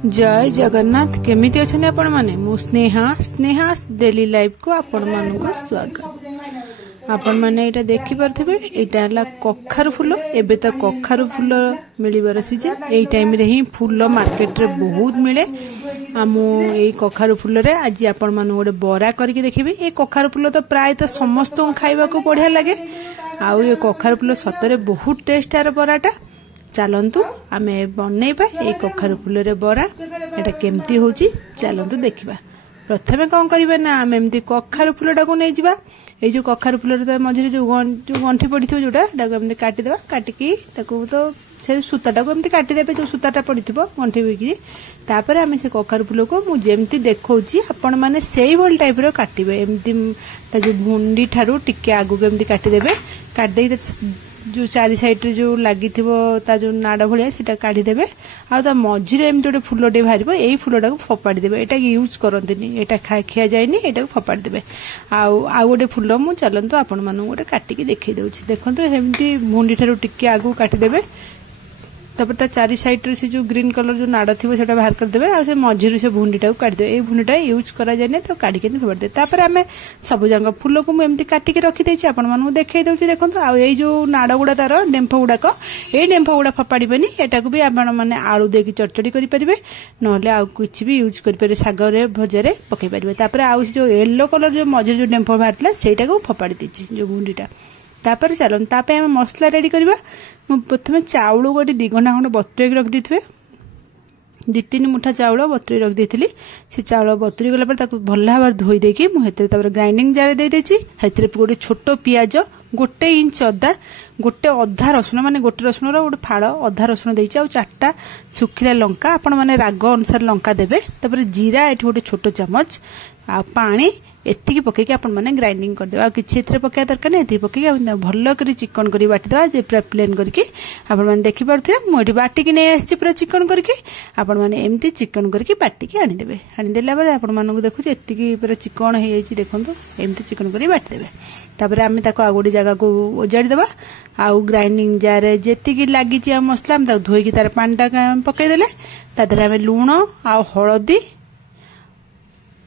जय जगन्नाथ केमिति अछन आपण माने मु स्नेहा डेली लाइफ को आपण मानु को स्वागत। आपण माने एटा देखि परथिबे एटा हला कखारु फूल। एबे त कखारु फूल मिलिबार सीजन एई टाइम रे ही फूल मार्केट रे बहुत मिले। आमु एई कखारु फूल रे आज आपण मानु गोटे बरा करके देखिबे। ए कखारु फूल तो प्राय त समस्त खाइबा को बढ़िया लागे। आउ ये कखारु फूल सतरे बहुत टेस्ट आर बराटा। चलतु आमे बनइबा ए कखारु फूल रे बरा। एटा केमती होची चलतु देखिबा। प्रथमे कौन करिबा ना आमे एमती कखारु फूलटा को नै जिबा। ए जो कखारु फूल रे मझिरे जो गंठी पड़िथिबो जोटा डाको एमती काटी देबा। काटिकी ताको तो से सूताटा को एमती काटी देबे जो सूताटा पड़िथिबो गंठी होइकी। तापर आमे से कखारु फूल को मु जेमती देखौची आपण माने सेही भल टाइप रो काटिबे। एमती ता जो मुंडी ठारू टिके आगु के एमती काटी देबे। काट देई जो चारि साइड रे जो लागि थिबो ता जो नाडा भलिया सेटा काढी देबे। आ ता मझिरे एमती गोटे फूलटे बाहरिबो। एई फूलटा को फपाडी देबे। एटा यूज करंतिनी, एटा खिया जायनी, एटा को फपाडी देबे। आ गोटे फूल मु चलंतु आपण मानु गोटे काटिकी देखै दउछि। देखंतु एमती मुंडी ठारू टिके आगु काटी देबे। तब ता चारि साइड रे से जो ग्रीन कलर जो नाडा थिबो सेटा बाहर कर देबे। आ से मझिरे से भुंडीटा को काट देबे। ए भुंडीटा यूज करा जायने तो काढी के फपाडी दे। तापर आमे सब जंग फूल को मु एमती काटी के रखि दैछि। आपण मानु देखै दउछि। देखंतु आ ए जो नाडा गुडा तार डेम्फो गुडा को ए डेम्फो गुडा फपाडीबेनी। एटा को भी आपण माने आलू देकी चटचडी करि परिबे। नहले आ कुछ भी यूज करि परिबे। सागरे भजरे पकै परिबे। तापर आ जो येलो कलर जो मझिरे जो डेम्फो बाहरतला सेटा को फपाडी दैछि जो भुंडीटा। तापर चलन तापे हम मसला रेडी करबा। प्रथमे चाउल गोटे 2 घंटा खंड बतुरेक रख देथिबे। 2-3 मुठा चाउल बतुरे रख देथिली। से चाउल बतुरी गला पर ताको भल्ला भार धोई देकी मु हेतरे तापर ग्राइंडिंग जार दे देछि। हेतरे गोटे छोटो पियाज, 1 इंच अदा, गोटे अधा रसुण माने गोटे रसुण रो गोटे फाड़ अधा रसुण देछि। आ 4टा सुखिला लंका आपण माने राग अनुसार लंका देबे। तापर जीरा एठी गोटे छोटो चम्मच आ पानी एतिकी पकेकी आपण माने ग्राइंडिंग कर देबा। किछि एथरे पकेया दरकार नै। एति पकेकी भल्ल करी चिकन करी बाटी देबा। जे पूरा प्लेन करके आपण माने देखि परथिबे मु एठी बाटी कि नै आछि पूरा चिकन करके। आपण माने एमती चिकन करके बाटी के आनि देबे। आनि देला बारे आपण मानकु देखु जे एतिकी पूरा चिकन हे जाइछि। देखंतु एमती चिकन करी बाटी देबे। तापर आमे ताको आगोडी जगह को ओजाडी देबा। आ ग्राइंडिंग जार जेतिकी लागिछि आ मसला हम ताको धोई कि तार पानीटा पकै देले। तादरे आमे लूण आ हळदी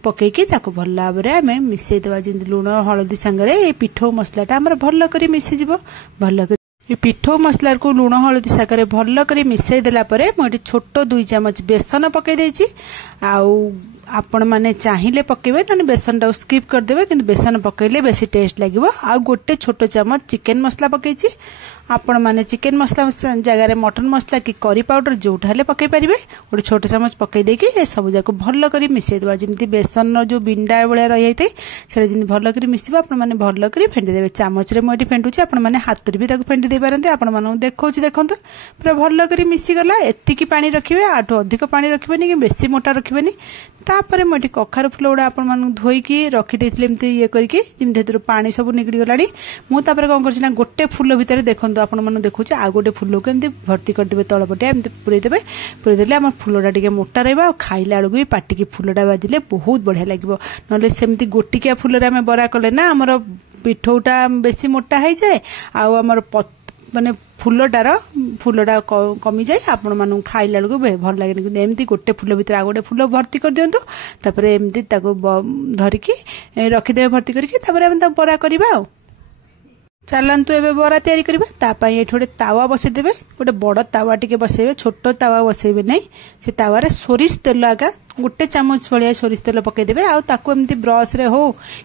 पकईकी भल भाव में मिसई देवा। जमी लुण हलदी सांगरे ये पिठो मसलाटा आमर भल कर मिसी जीव। भल कर पिठो मसला को लुण हलदी सागर भल कर मिसई देला परे मुझे छोट 2 चामच बेसन पकई देछि। आपण माने चाहिए पकेबे ना बेसन टा स्किप करदेबे। किंतु बेसन पकईले बेसी टेस्ट लागिवो। आ गोटे छोट चामच चिकेन मसला पकईछि। आपण माने चिकेन मसला जगह मटन मसला कि करी पाउडर जोटा हेले पकई परिबे। गोटे छोट चामच पकई देकी ए सब जाको भल करी मिसई देबा। जेमती बेसन जो बिंडा भलिया रहि जाइते सेटा जेमती भल करी मिसिबा। आपण माने भल करी फेंडी देबे। चामच रे म एठी फेंडुछि। आपण माने हाथ रे भी ताको फेंडी दे पारंते। आपण मानू देखौछि। देखंतु पूरा भल करी मिसी गला। एतिकी पानी रखिबे। आठो अधिक पानी रखिबेनी कि बेसी मोटा रखिबेनी। तापर मोटी कखारु फूल गुड़ा आपण मानू धोईकी रखी देथिले एमती ये करके जेमती हेतु पानी सब निगडी गलाडी। मु तापर कोन करछि ना गोटे फूल भितर देखंतु आपण मानू देखुछि आ गोटे फूल को एमती भर्ती कर देबे। तळपटे एमती पुरै देबे। पुरै देले हमर फूलडा टिके मोटा रहबा। आ खाइला आडू भी पाटी की फूलडा बाजिले बहुत बढ़िया लागिवो। नले सेमती गोटिकिया फूल रे हमें बरा कले ना हमर पिठौटा बेसी मोटा है जाए। आ हमर माने फूलटा कमी जाए। आपण मानू खाइला बेलू भल लगे। कि एमती गोटे फूल भितर आ गोटे फूल भर्ती कर दियंतु। तापर एमती ताको धरिकी रखिदेबे भर्ती करके। तापर हम ताको बरा करबा। चलतु एबे बरा तैयारी करबा। तापाई एठी गोटे तावा बसै देबे। गोटे बड़ तावा टिके बसैबे। छोट तावा बसैबे नै। से तावा रे सोरिष तेल आगा गोटे चामच भलिया सोरिष तेल पकै देबे। आ ताको एमती ब्रश रे हो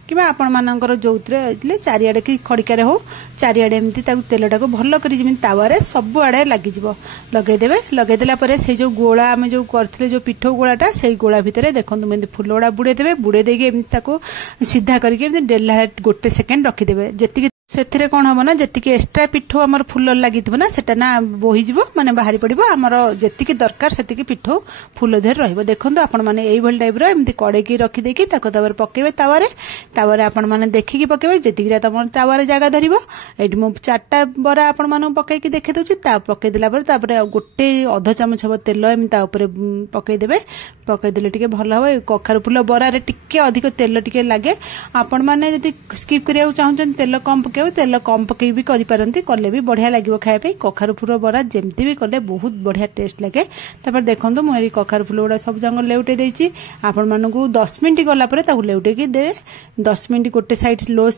किबा आपण मानकर जोउतरे इतले चारियाडे की खड़िका रे हो चारियाडे एमती ताको तेलटा को भल करी जेमती तावा रे सब आडे लागि जिवो लगे देबे। लगे देला परे से जो गोळा आमे जो करथिले जो पिठो गोळाटा सेई गोळा भितरे देखंतु मेंती फूलडा बुडे देबे। बुडे देके एमती ताको सीधा करके एमती डेला गोटे सेकेंड रखि देबे। जेतिकी सेथिरे कोन हबो ना जेतिकी एक्स्ट्रा पिठो हमर फूल लागितबो ना सेटा ना बोही जिवो माने बाहरी पड़िबो। हमर जेतिकी दरकार सेतिकी पिठो फूल धर रहइबो। देखंतु आपण माने एई भल टाइप रो एमती कड़ेकी रखि देकी ताको तबर पकेबे। तावारे आपण माने देखिकी पकेबे। जेतिकी तमर तावारे जागा धरिबो। एठी मु 4टा बरा आपण माने पकेकी देखै दउछि। ता पके दिला पर तापर गोटे आधा चामच हबो तेल एमती ता ऊपर पके देबे। पके दिले टिके भल हबो। कखारु फूल बरा रे टिके अधिक तेल टिके लागे। आपण माने जदि स्किप करिया चाहउछन तेल कम पकेबे तेल कम पकई भी करि पारंती कले भी बढ़िया लागिवो खाया पे कखारु फुल बरा जेमती भी कले बहुत बढ़िया टेस्ट लगे। तापर देखंतु मु एरी कखारु फुल गुडा सब जंग लेउटे देछि आपण मानकु 10 मिनिट गला परे ताकु लेउटे की दे 10 मिनिट गोटे साइड लो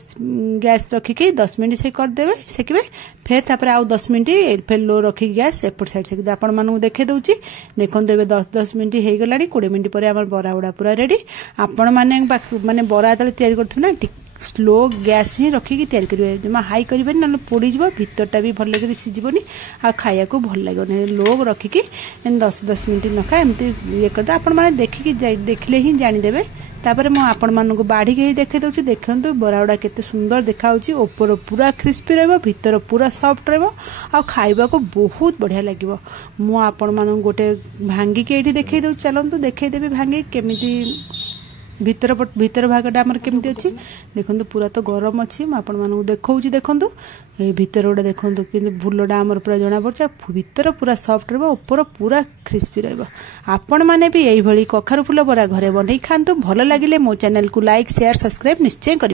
गैस रखी के 10 मिनिट से कर देबे सेकिबे फिर तापर आउ 10 मिनिट फिर लो रखी गैस एपट साइड से आपण मानकु देखे दउछि देखंतु एबे 10 मिनिट हे गलानी 20 मिनिट परे हमर बरा उडा पूरा रेडी। आपण माने बरा तले तयारी करथु ना स्लो गैस ही रखिकी तैयारी करेंगे जमा हाई करें ना पोड़ भीतरटा भी भल लगे सीजबनी आ खाया को भल लगे लो रखिकी 10-10 मिनिट नखा एमती ये करदे आपण माने देखिकी देखले ही जानिदेबे। तापर मु आपण मानकु बाढ़ी के देखे दउछि देखंतु बरा गुडा केते सुंदर देखाउछि ऊपर पूरा क्रिस्पी रहबो भीतर पूरा सॉफ्ट रहबो आ खाइबा को बहुत बढ़िया लागिवो। मु आपण मानकु गोटे भांगी के एठी देखे दउ चलंतु देखे देबे भांगी केमिति भीतर भागटा आमर केमती अच्छी देखो पूरा तो गरम अच्छी आपण मानू देखौछि देखंतु ए भीतर गोटा देखंतु कि फुलटा आमर पूरा जना पड़छ भीतर पूरा सॉफ्ट रहबो ऊपर पूरा क्रिस्पी रहबो। आपण माने भी एई भली कखारु फुल बरा घरे बनै खांतु। भल लागिले मो चैनल को लाइक शेयर सब्सक्राइब निश्चय करि।